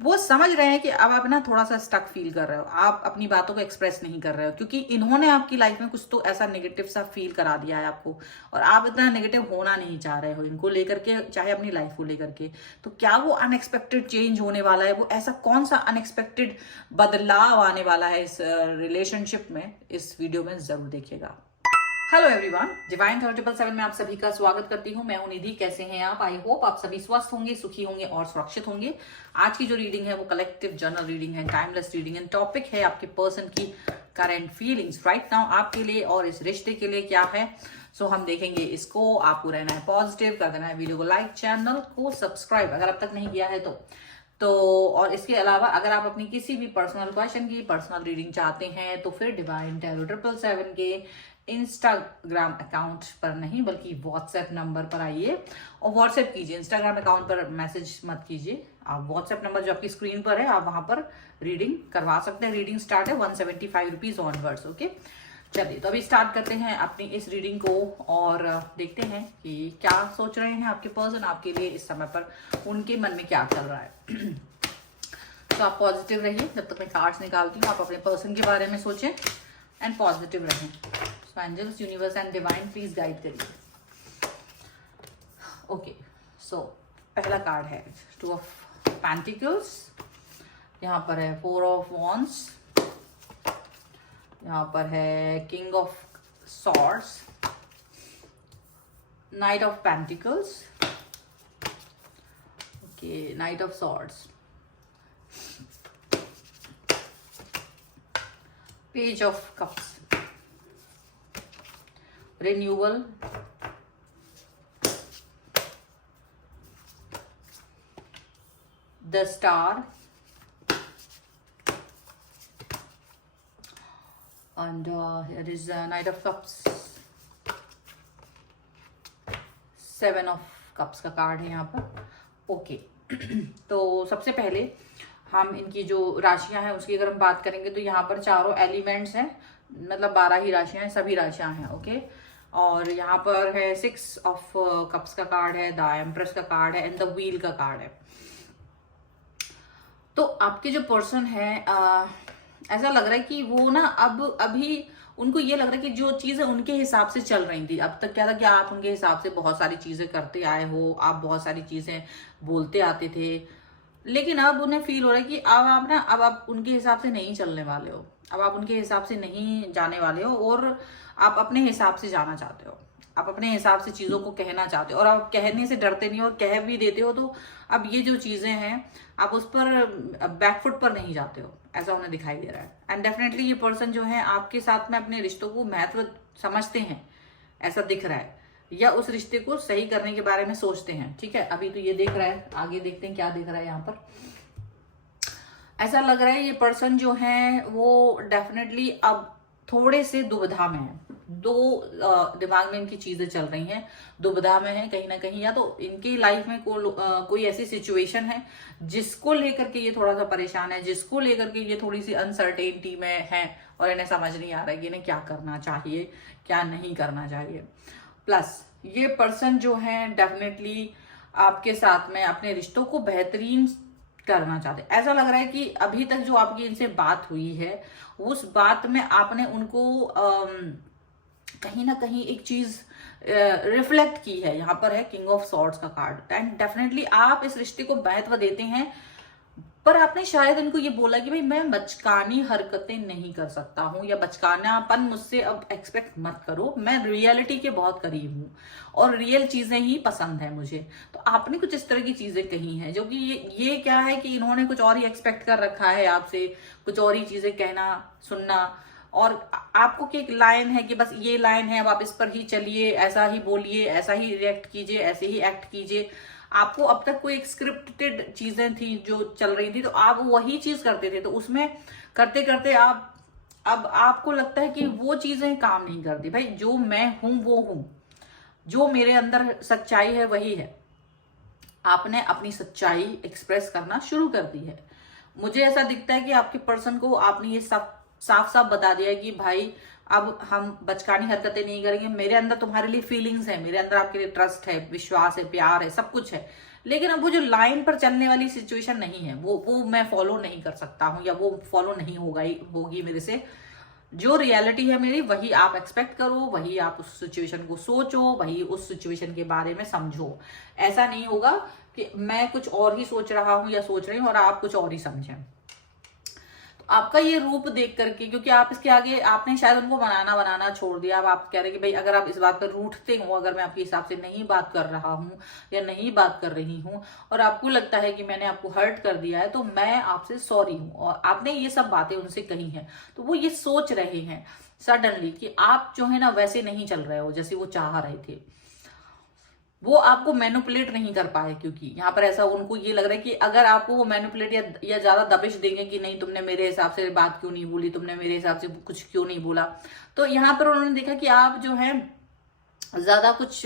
वो समझ रहे हैं कि अब आप ना थोड़ा सा स्टक फील कर रहे हो, आप अपनी बातों को एक्सप्रेस नहीं कर रहे हो, क्योंकि इन्होंने आपकी लाइफ में कुछ तो ऐसा नेगेटिव सा फील करा दिया है आपको, और आप इतना नेगेटिव होना नहीं चाह रहे हो इनको लेकर के, चाहे अपनी लाइफ को लेकर के। तो क्या वो अनएक्सपेक्टेड चेंज होने वाला है? वो ऐसा कौन सा अनएक्सपेक्टेड बदलाव आने वाला है इस रिलेशनशिप में? इस वीडियो में जरूर देखिएगा। हेलो एवरीवन, डिवाइन 777 में आप सभी का स्वागत करती हूँ। मैं हूं निधि। कैसे हैं आप? आई होप आप सभी स्वस्थ होंगे, सुखी होंगे और सुरक्षित होंगे। आज की जो रीडिंग है वो कलेक्टिव जर्नल रीडिंग है, टाइमलेस रीडिंग है। टॉपिक है आपके पर्सन की करंट फीलिंग्स राइट नाउ आपके लिए और इस रिश्ते के लिए क्या है। सो हम देखेंगे इसको। आपको रहना है पॉजिटिव, कर देना है वीडियो को लाइक, चैनल को सब्सक्राइब अगर अब तक नहीं किया है तो और इसके अलावा अगर आप अपनी किसी भी पर्सनल क्वेश्चन की पर्सनल रीडिंग चाहते हैं तो फिर डिवाइन टैरो 777 के इंस्टाग्राम अकाउंट पर नहीं बल्कि व्हाट्सएप नंबर पर आइए और व्हाट्सएप कीजिए। इंस्टाग्राम अकाउंट पर मैसेज मत कीजिए, आप व्हाट्सएप नंबर जो आपकी स्क्रीन पर है आप वहां पर रीडिंग करवा सकते हैं। रीडिंग स्टार्ट है 175 रुपीज ऑनवर्ड्स। ओके, चलिए तो अभी स्टार्ट करते हैं अपनी इस रीडिंग को और देखते हैं कि क्या सोच रहे हैं आपके पर्सन आपके लिए इस समय पर, उनके मन में क्या चल रहा है। तो आप पॉजिटिव रहिए जब तक मैं कार्ड्स निकालती हूँ। आप अपने पर्सन के बारे में सोचें एंड पॉजिटिव रहें। So angels, universe and divine please guide करिए। ओके, सो पहला कार्ड है 2 ऑफ पेंटिकल्स, यहाँ पर है 4 ऑफ वॉन्ड्स, यहाँ पर है king of swords, night of pentacles, okay night of swords, page of cups, renewal, the star and here is Knight of Cups, 7 of Cups का card है यहाँ पर। ओके तो सबसे पहले हम इनकी जो राशियां हैं उसकी अगर हम बात करेंगे तो यहाँ पर चारों एलिमेंट्स हैं, मतलब 12 ही राशियां हैं, सभी राशियां हैं। ओके, और यहाँ पर है 6 ऑफ कप्स का कार्ड है, द एम्प्रेस का कार्ड है एंड द व्हील का कार्ड है। तो आपके जो पर्सन है ऐसा लग रहा है कि वो ना अभी उनको ये लग रहा है कि जो चीजें उनके हिसाब से चल रही थी, अब तक क्या था कि आप उनके हिसाब से बहुत सारी चीजें करते आए हो, आप बहुत सारी चीजें बोलते आते थे, लेकिन अब उन्हें फील हो रहा है कि अब आप उनके हिसाब से नहीं चलने वाले हो, अब आप उनके हिसाब से नहीं जाने वाले हो और आप अपने हिसाब से जाना चाहते हो, आप अपने हिसाब से चीजों को कहना चाहते हो और आप कहने से डरते नहीं हो और कह भी देते हो। तो अब ये जो चीजें हैं आप उस पर बैकफुट पर नहीं जाते हो, ऐसा उन्हें दिखाई दे रहा है। एंड डेफिनेटली ये पर्सन जो है आपके साथ में अपने रिश्तों को महत्व समझते हैं, ऐसा दिख रहा है, या उस रिश्ते को सही करने के बारे में सोचते हैं। ठीक है, अभी तो ये दिख रहा है, आगे देखते हैं क्या दिख रहा है। यहाँ पर ऐसा लग रहा है ये पर्सन जो है वो डेफिनेटली अब थोड़े से दुविधा में है। दो दिमाग में इनकी चीजें चल रही हैं, दुविधा में है कहीं ना कहीं, या तो इनकी लाइफ में कोई ऐसी सिचुएशन है जिसको लेकर के ये थोड़ा सा परेशान है, जिसको लेकर के ये थोड़ी सी अनसर्टेनिटी में है और इन्हें समझ नहीं आ रहा है कि इन्हें क्या करना चाहिए क्या नहीं करना चाहिए। प्लस ये पर्सन जो है डेफिनेटली आपके साथ में अपने रिश्तों को बेहतरीन करना चाहते हैं। ऐसा लग रहा है कि अभी तक जो आपकी इनसे बात हुई है उस बात में आपने उनको कहीं ना कहीं एक चीज रिफ्लेक्ट की है। यहाँ पर है किंग ऑफ सॉर्ड्स का कार्ड एंड डेफिनेटली आप इस रिश्ते को महत्व देते हैं, पर आपने शायद इनको ये बोला कि भाई मैं बचकानी हरकतें नहीं कर सकता हूं या बचकानापन मुझसे अब एक्सपेक्ट मत करो, मैं रियलिटी के बहुत करीब हूं और रियल चीजें ही पसंद है मुझे। तो आपने कुछ इस तरह की चीजें कही हैं जो कि ये क्या है कि इन्होंने कुछ और ही एक्सपेक्ट कर रखा है आपसे, कुछ और ही चीजें कहना सुनना, और आपको की एक लाइन है कि बस ये लाइन है, अब आप इस पर ही चलिए, ऐसा ही बोलिए, ऐसा ही रिएक्ट कीजिए, ऐसे ही एक्ट कीजिए। आपको अब तक कोई एक स्क्रिप्टेड चीजें थी जो चल रही थी तो आप वही चीज करते थे, तो उसमें करते करते आप अब आपको लगता है कि वो चीजें काम नहीं करती। भाई जो मैं हूं वो हूं, जो मेरे अंदर सच्चाई है वही है। आपने अपनी सच्चाई एक्सप्रेस करना शुरू कर दी है। मुझे ऐसा दिखता है कि आपके पर्सन को आपने ये सब साफ साफ बता दिया है कि भाई अब हम बचकानी हरकतें नहीं करेंगे, मेरे अंदर तुम्हारे लिए फीलिंग्स है, मेरे अंदर आपके लिए ट्रस्ट है, विश्वास है, प्यार है, सब कुछ है, लेकिन अब वो जो लाइन पर चलने वाली सिचुएशन नहीं है, वो मैं फॉलो नहीं कर सकता हूँ, या वो फॉलो नहीं होगी मेरे से। जो रियलिटी है मेरी वही आप एक्सपेक्ट करो, वही आप उस सिचुएशन को सोचो, वही उस सिचुएशन के बारे में समझो। ऐसा नहीं होगा कि मैं कुछ और ही सोच रहा हूं या सोच रही हूं और आप कुछ और ही समझें। आपका ये रूप देख करके, क्योंकि आप इसके आगे आपने शायद उनको बनाना छोड़ दिया। अब आप कह रहे हैं कि भाई अगर आप इस बात पर रूठते हो, अगर मैं आपके हिसाब से नहीं बात कर रहा हूँ या नहीं बात कर रही हूँ और आपको लगता है कि मैंने आपको हर्ट कर दिया है, तो मैं आपसे सॉरी हूँ। और आपने ये सब बातें उनसे कही हैं, तो वो ये सोच रहे हैं सडनली कि आप जो है ना वैसे नहीं चल रहे हो जैसे वो चाह रहे थे। वो आपको मैनिपुलेट नहीं कर पाए, क्योंकि यहाँ पर ऐसा उनको ये लग रहा है कि अगर आपको वो मैनिपुलेट या ज्यादा दबिश देंगे कि नहीं तुमने मेरे हिसाब से बात क्यों नहीं बोली, तुमने मेरे हिसाब से कुछ क्यों नहीं बोला, तो यहाँ पर उन्होंने देखा कि आप जो है ज्यादा कुछ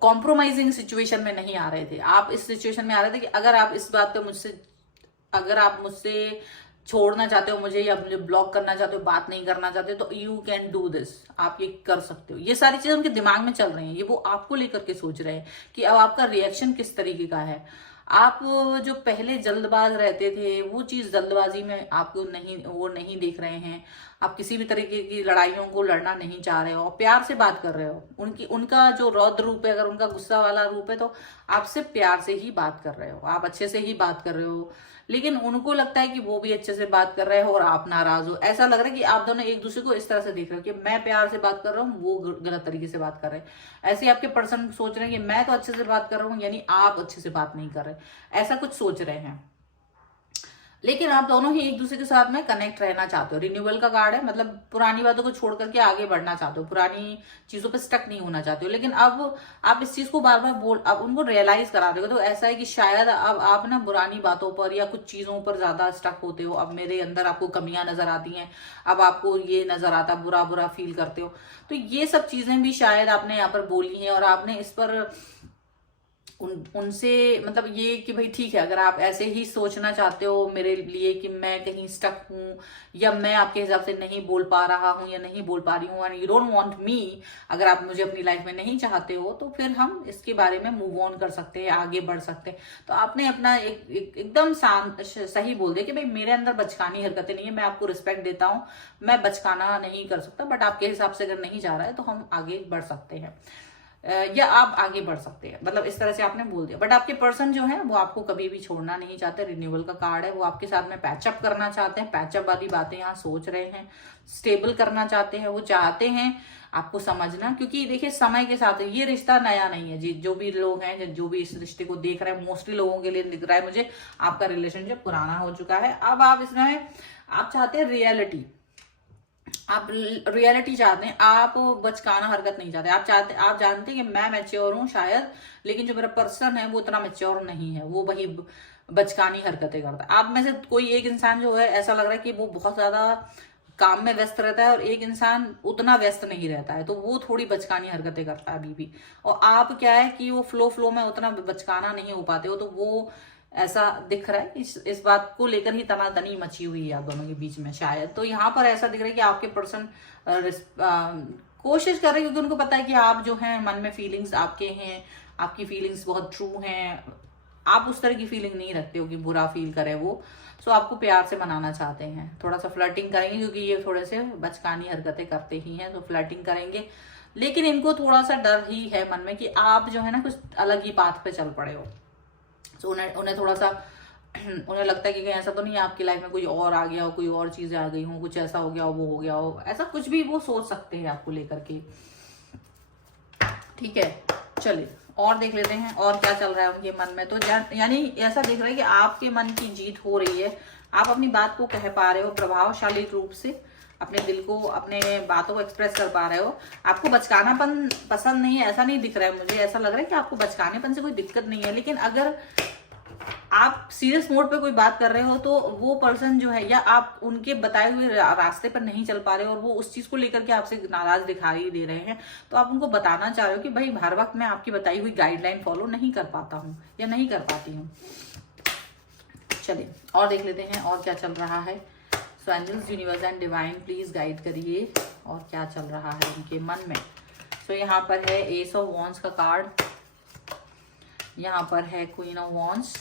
कॉम्प्रोमाइजिंग सिचुएशन में नहीं आ रहे थे। आप इस सिचुएशन में आ रहे थे कि अगर आप इस बात पे अगर आप मुझसे छोड़ना चाहते हो मुझे, या मुझे ब्लॉक करना चाहते हो, बात नहीं करना चाहते, तो यू कैन डू दिस, आप ये कर सकते हो। ये सारी चीजें उनके दिमाग में चल रही हैं, ये वो आपको लेकर के सोच रहे हैं कि अब आपका रिएक्शन किस तरीके का है। आप जो पहले जल्दबाज रहते थे वो चीज जल्दबाजी में आपको नहीं देख रहे हैं। आप किसी भी तरीके की लड़ाइयों को लड़ना नहीं चाह रहे हो, प्यार से बात कर रहे हो। उनका जो रौद्र रूप है, अगर उनका गुस्सा वाला रूप है, तो आपसे प्यार से ही बात कर रहे हो, आप अच्छे से ही बात कर रहे हो। लेकिन उनको लगता है कि वो भी अच्छे से बात कर रहे हो और आप नाराज हो। ऐसा लग रहा है कि आप दोनों एक दूसरे को इस तरह से देख रहे हो कि मैं प्यार से बात कर रहा हूँ, वो गलत तरीके से बात कर रहे हैं। ऐसे आपके पर्सन सोच रहे हैं कि मैं तो अच्छे से बात कर रहा हूँ, यानी आप अच्छे से बात नहीं कर रहे, ऐसा कुछ सोच रहे हैं। लेकिन आप दोनों ही एक दूसरे के साथ में कनेक्ट रहना चाहते हो। रिन्यूअल का कार्ड है, मतलब पुरानी बातों को छोड़ करके आगे बढ़ना चाहते हो, पुरानी चीजों पे स्टक नहीं होना चाहते हो। लेकिन अब आप इस चीज को बार बार अब उनको रियलाइज करा रहे हो, तो ऐसा है कि शायद अब आप ना पुरानी बातों पर या कुछ चीजों पर ज्यादा स्टक होते हो। अब मेरे अंदर आपको कमियां नजर आती हैं, अब आपको ये नजर आता, बुरा बुरा फील करते हो। तो ये सब चीजें भी शायद आपने यहाँ पर बोली हैं और आपने इस पर उनसे मतलब ये कि भाई ठीक है, अगर आप ऐसे ही सोचना चाहते हो मेरे लिए कि मैं कहीं स्टक हूं या मैं आपके हिसाब से नहीं बोल पा रहा हूं या नहीं बोल पा रही हूं, and you don't want me, अगर आप मुझे अपनी लाइफ में नहीं चाहते हो, तो फिर हम इसके बारे में मूव ऑन कर सकते हैं, आगे बढ़ सकते हैं। तो आपने अपना एकदम सही बोल दिया कि भाई मेरे अंदर बचकानी हरकतें नहीं है, मैं आपको रिस्पेक्ट देता हूं, मैं बचकाना नहीं कर सकता, बट आपके हिसाब से अगर नहीं जा रहा है तो हम आगे बढ़ सकते हैं या आप आगे बढ़ सकते हैं। मतलब इस तरह से आपने बोल दिया। बट आपके पर्सन जो है वो आपको कभी भी छोड़ना नहीं चाहते। रिन्यूअल का कार्ड है, वो आपके साथ में पैचअप करना चाहते हैं, पैचअप वाली बातें यहाँ सोच रहे हैं, स्टेबल करना चाहते हैं, वो चाहते हैं आपको समझना। क्योंकि देखिए समय के साथ ये रिश्ता नया नहीं है जी, जो भी लोग हैं, जो भी इस रिश्ते को देख रहे हैं, मोस्टली लोगों के लिए दिख रहा है मुझे आपका रिलेशनशिप पुराना हो चुका है। अब आप इसमें आप चाहते हैं रियलिटी, आप रियलिटी चाहते हैं, आप बचकाना हरकत नहीं चाहते। आप जानते हैं कि मैं मैच्योर हूं शायद, लेकिन जो मेरा पर्सन है वो उतना मैच्योर नहीं है, वो वही बचकानी हरकतें करता है। आप में से कोई एक इंसान जो है ऐसा लग रहा है कि वो बहुत ज्यादा काम में व्यस्त रहता है और एक इंसान उतना व्यस्त नहीं रहता है, तो वो थोड़ी बचकानी हरकतें करता है अभी भी। और आप क्या है कि वो फ्लो में उतना बचकाना नहीं हो पाते हो, तो वो ऐसा दिख रहा है। इस बात को लेकर ही तनातनी मची हुई है आप दोनों के बीच में शायद। तो यहाँ पर ऐसा दिख रहा है कि आपके पर्सन कोशिश कर रहे हैं, क्योंकि उनको पता है कि आप जो हैं मन में फीलिंग्स आपके हैं, आपकी फीलिंग्स बहुत ट्रू हैं, आप उस तरह की फीलिंग नहीं रखते हो कि बुरा फील करे वो। सो आपको प्यार से मनाना चाहते हैं, थोड़ा सा फ्लर्टिंग करेंगे, क्योंकि ये थोड़े से बचकानी हरकतें करते ही हैं, तो फ्लर्टिंग करेंगे। लेकिन इनको थोड़ा सा डर ही है मन में कि आप जो है ना कुछ अलग ही पाथ पे चल पड़े हो। तो उन्हें थोड़ा सा उन्हें लगता है कि कहीं ऐसा तो नहीं है आपकी लाइफ में कोई और आ गया हो, कोई और चीजें आ गई हो, कुछ ऐसा हो गया हो, वो हो गया हो, ऐसा कुछ भी वो सोच सकते हैं आपको लेकर के। ठीक है, चलिए और देख लेते हैं और क्या चल रहा है उनके मन में। तो यानी ऐसा दिख रहा है कि आपके मन की जीत हो रही है, आप अपनी बात को कह पा रहे हो प्रभावशाली रूप से, अपने दिल को, अपने बातों को एक्सप्रेस कर पा रहे हो। आपको बचकानापन पसंद नहीं है ऐसा नहीं दिख रहा है मुझे, ऐसा लग रहा है कि आपको बचकानेपन से कोई दिक्कत नहीं है। लेकिन अगर आप सीरियस मोड पे कोई बात कर रहे हो तो वो पर्सन जो है, या आप उनके बताए हुए रास्ते पर नहीं चल पा रहे हो और वो उस चीज को लेकर के आपसे नाराज दिखाई दे रहे हैं, तो आप उनको बताना चाह रहे हो कि भाई हर वक्त मैं आपकी बताई हुई गाइडलाइन फॉलो नहीं कर पाता हूँ या नहीं कर पाती हूँ। चलिए और देख लेते हैं और क्या चल रहा है। So angels, universe and divine please guide करिए और क्या चल रहा है उनके मन में। सो यहाँ पर है एस ऑफ वॉन्ड्स का कार्ड, यहाँ पर है क्वीन ऑफ वॉन्ड्स,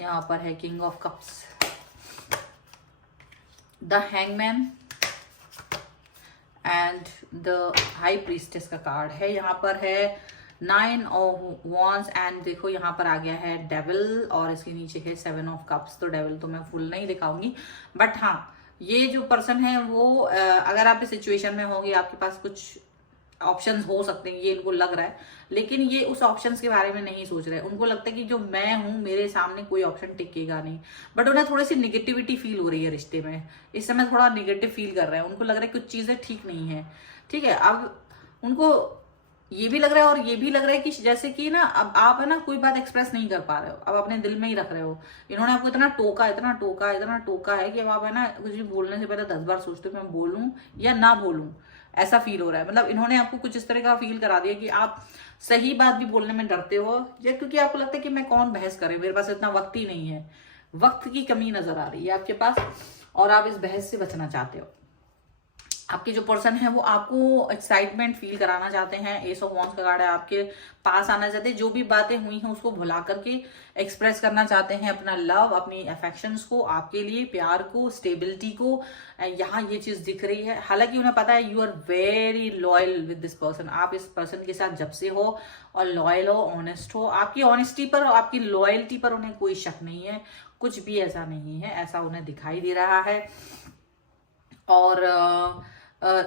यहाँ पर है king of cups, the hangman and the high priestess का कार्ड है। यहाँ पर है 9 ऑफ वॉन्ड्स एंड देखो यहाँ पर आ गया है डेविल, और इसके नीचे है 7 ऑफ कप्स। तो डेविल तो मैं फुल नहीं दिखाऊंगी, बट हाँ ये जो पर्सन है वो अगर आप इस सिचुएशन में होंगे, आपके पास कुछ ऑप्शंस हो सकते हैं, ये इनको लग रहा है, लेकिन ये उस ऑप्शंस के बारे में नहीं सोच रहे। उनको लगता है कि जो मैं हूं मेरे सामने कोई ऑप्शन टिकेगा नहीं, बट उन्हें थोड़ी सी निगेटिविटी फील हो रही है रिश्ते में, इस समय थोड़ा निगेटिव फील कर रहे हैं। उनको लग रहा है कुछ चीजें ठीक नहीं है, ठीक है। अब उनको ये भी लग रहा है और ये भी लग रहा है कि जैसे कि ना अब आप है ना कोई बात एक्सप्रेस नहीं कर पा रहे हो, अब अपने दिल में ही रख रहे हो। इन्होंने आपको इतना टोका इतना टोका इतना टोका है कि अब आप है ना कुछ भी बोलने से पहले 10 बार सोचते हो मैं बोलूं या ना बोलूं, ऐसा फील हो रहा है। मतलब इन्होंने आपको कुछ इस तरह का फील करा दिया कि आप सही बात भी बोलने में डरते हो, या क्योंकि आपको लगता है कि मैं कौन बहस करे, मेरे पास इतना वक्त ही नहीं है, वक्त की कमी नजर आ रही है आपके पास, और आप इस बहस से बचना चाहते हो। आपके जो पर्सन है वो आपको एक्साइटमेंट फील कराना चाहते हैं, एस ऑफ वॉन्ड्स का कार्ड है, आपके पास आना चाहते हैं, जो भी बातें हुई हैं उसको भुला करके एक्सप्रेस करना चाहते हैं अपना लव, अपनी अफेक्शंस को, आपके लिए प्यार को, स्टेबिलिटी को। यहाँ ये चीज दिख रही है। हालांकि उन्हें पता है you are very loyal with this person, आप इस पर्सन के साथ जब से हो और लॉयल हो, ऑनेस्ट हो, आपकी ऑनेस्टी पर और आपकी लॉयल्टी पर उन्हें कोई शक नहीं है, कुछ भी ऐसा नहीं है, ऐसा उन्हें दिखाई दे रहा है। और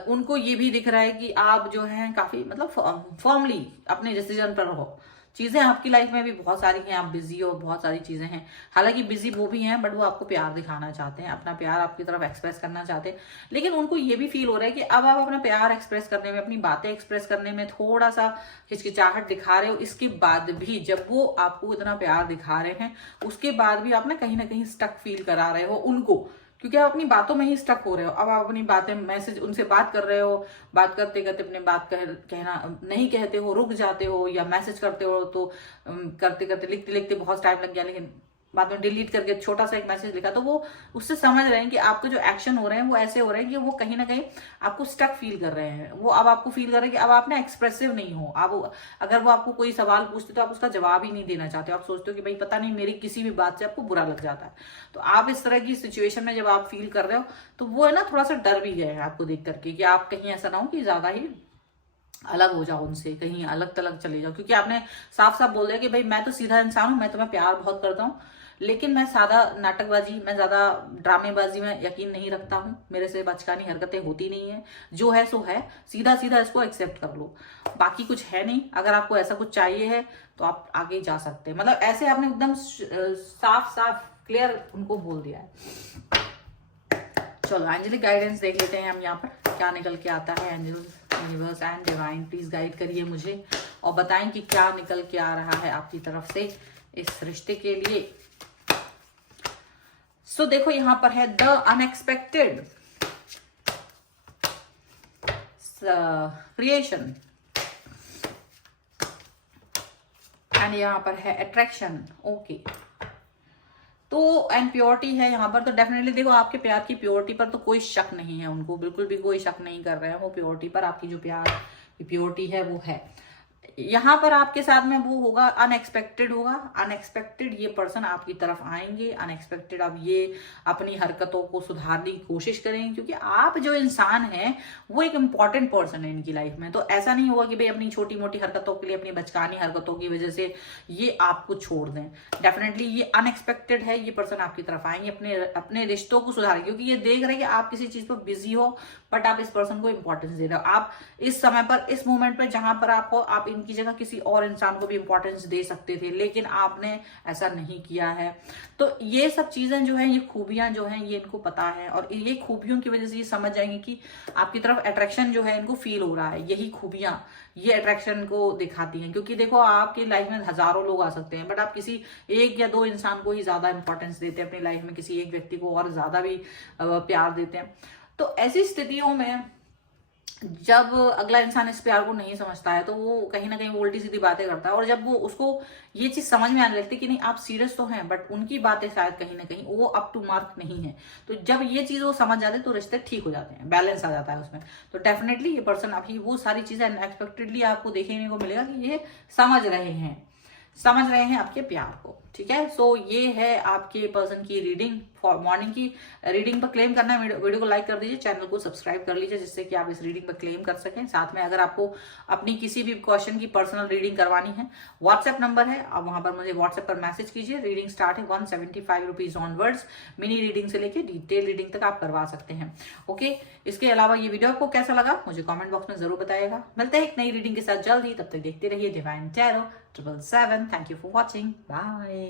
उनको ये भी दिख रहा है कि आप जो है काफी मतलब फर्मली अपने डिसीजन पर हो। चीजें आपकी लाइफ में भी बहुत सारी हैं, आप बिजी हो, बहुत सारी चीजें हैं। हालांकि बिजी वो भी हैं, बट वो आपको प्यार दिखाना चाहते हैं, अपना प्यार आपकी तरफ एक्सप्रेस करना चाहते हैं। लेकिन उनको ये भी फील हो रहा है कि अब आप अपना प्यार एक्सप्रेस करने में, अपनी बातें एक्सप्रेस करने में थोड़ा सा हिचकिचाहट दिखा रहे हो। इसके बाद भी जब वो आपको इतना प्यार दिखा रहे हैं, उसके बाद भी आप ना कहीं स्टक फील करा रहे हो उनको, क्योंकि आप अपनी बातों में ही स्टक हो रहे हो। अब आप अपनी बातें मैसेज उनसे बात कर रहे हो, बात करते करते अपने बात कहना नहीं कहते हो, रुक जाते हो, या मैसेज करते हो तो करते करते लिखते लिखते बहुत टाइम लग गया, लेकिन बाद में डिलीट करके छोटा सा एक मैसेज लिखा। तो वो उससे समझ रहे हैं कि आपके जो एक्शन हो रहे हैं वो ऐसे हो रहे हैं कि वो कहीं ना कहीं आपको स्टक फील कर रहे हैं। वो अब आपको फील कर रहे हैं कि अब आप ना एक्सप्रेसिव नहीं हो। आप अगर वो आपको कोई सवाल पूछते तो आप उसका जवाब ही नहीं देना चाहते, आप सोचते हो कि भाई पता नहीं मेरी किसी भी बात से आपको बुरा लग जाता है। तो आप इस तरह की सिचुएशन में जब आप फील कर रहे हो तो वो है ना थोड़ा सा डर भी गए हैं आपको देख करके कि आप कहीं ऐसा ना हो कि ज्यादा ही अलग हो जाओ उनसे, कहीं अलग तलग चले जाओ। क्योंकि आपने साफ साफ बोल दिया कि भाई मैं तो सीधा इंसान हूं, मैं तुम्हें प्यार बहुत करता हूँ, लेकिन मैं सादा नाटकबाजी, मैं ज्यादा ड्रामेबाजी में यकीन नहीं रखता हूँ, मेरे से बचकानी हरकतें होती नहीं है, जो है सो है, सीधा सीधा इसको एक्सेप्ट कर लो, बाकी कुछ है नहीं। अगर आपको ऐसा कुछ चाहिए है तो आप आगे जा सकते हैं। मतलब ऐसे आपने एकदम साफ साफ क्लियर उनको बोल दिया है। चलो एंजेलिक गाइडेंस देख लेते हैं हम यहाँ पर क्या निकल के आता है। Angels, universe and divine please guide करिए मुझे और बताएं कि क्या निकल के आ रहा है आपकी तरफ से इस रिश्ते के लिए। सो देखो यहाँ पर है द अनएक्सपेक्टेड क्रिएशन एंड यहाँ पर है अट्रैक्शन। ओके, तो एंड प्योरिटी है यहाँ पर। तो डेफिनेटली देखो आपके प्यार की प्योरिटी पर तो कोई शक नहीं है, उनको बिल्कुल भी कोई शक नहीं कर रहे हैं वो प्योरिटी पर। आपकी जो प्यार की प्योरिटी है वो है। यहाँ पर आपके साथ में वो होगा, अनएक्सपेक्टेड होगा। अनएक्सपेक्टेड ये पर्सन आपकी तरफ आएंगे, अनएक्सपेक्टेड अब ये अपनी हरकतों को सुधारने की कोशिश करेंगे, क्योंकि आप जो इंसान है वो एक इंपॉर्टेंट पर्सन है इनकी लाइफ में। तो ऐसा नहीं होगा कि भाई अपनी छोटी मोटी हरकतों के लिए, अपनी बचकानी हरकतों की वजह से ये आपको छोड़ दें। डेफिनेटली ये अनएक्सपेक्टेड है, ये पर्सन आपकी तरफ आएंगे, अपने रिश्तों को सुधारेंगे, क्योंकि ये देख रहे हैं कि आप किसी चीज पर बिजी हो, बट आप इस पर्सन को इंपॉर्टेंस दे रहे हो। आप इस समय पर, इस मोमेंट पर जहां पर आप हो, आप इनकी जगह किसी और इंसान को भी इंपॉर्टेंस दे सकते थे, लेकिन आपने ऐसा नहीं किया है। तो ये सब चीजें जो है, ये खूबियां जो हैं, ये इनको पता है, और ये खूबियों की वजह से ये समझ जाएंगे कि आपकी तरफ अट्रैक्शन जो है इनको फील हो रहा है। यही खूबियां ये अट्रैक्शन को दिखाती हैं। क्योंकि देखो आपकी लाइफ में हजारों लोग आ सकते हैं, बट आप किसी एक या दो इंसान को ही ज्यादा इंपॉर्टेंस देते हैं अपनी लाइफ में, किसी एक व्यक्ति को और ज्यादा भी प्यार देते हैं। तो ऐसी स्थितियों में जब अगला इंसान इस प्यार को नहीं समझता है तो वो कहीं ना कहीं वो उल्टी सीधी बातें करता है, और जब वो उसको ये चीज समझ में आने लगती है कि नहीं आप सीरियस तो हैं, बट उनकी बातें शायद कहीं ना कहीं वो अप टू मार्क नहीं है, तो जब ये चीज वो समझ जाते हैं तो रिश्ते ठीक हो जाते हैं, बैलेंस आ जाता है उसमें। तो डेफिनेटली ये पर्सन अभी वो सारी चीजें अनएक्सपेक्टेडली आपको देखने को मिलेगा कि ये समझ रहे हैं आपके प्यार को, ठीक है। सो ये है आपके पर्सन की रीडिंग फॉर मॉर्निंग की। रीडिंग पर क्लेम करना है, वीडियो को लाइक कर दीजिए, चैनल को सब्सक्राइब कर लीजिए, जिससे कि आप इस रीडिंग पर क्लेम कर सकें। साथ में अगर आपको अपनी किसी भी क्वेश्चन की पर्सनल रीडिंग करवानी है, व्हाट्सएप नंबर है, आप वहां पर मुझे व्हाट्सएप पर मैसेज कीजिए। रीडिंग स्टार्ट है 175 रुपीज ऑनवर्ड्स, मिनी रीडिंग से लेके डिटेल रीडिंग तक आप करवा सकते हैं। ओके, इसके अलावा ये वीडियो आपको कैसा लगा मुझे कॉमेंट बॉक्स में जरूर बताइएगा। मिलते हैं एक नई रीडिंग के साथ जल्द ही, तब तक देखते रहिए divine tarot 777। Thank you for watching. Bye.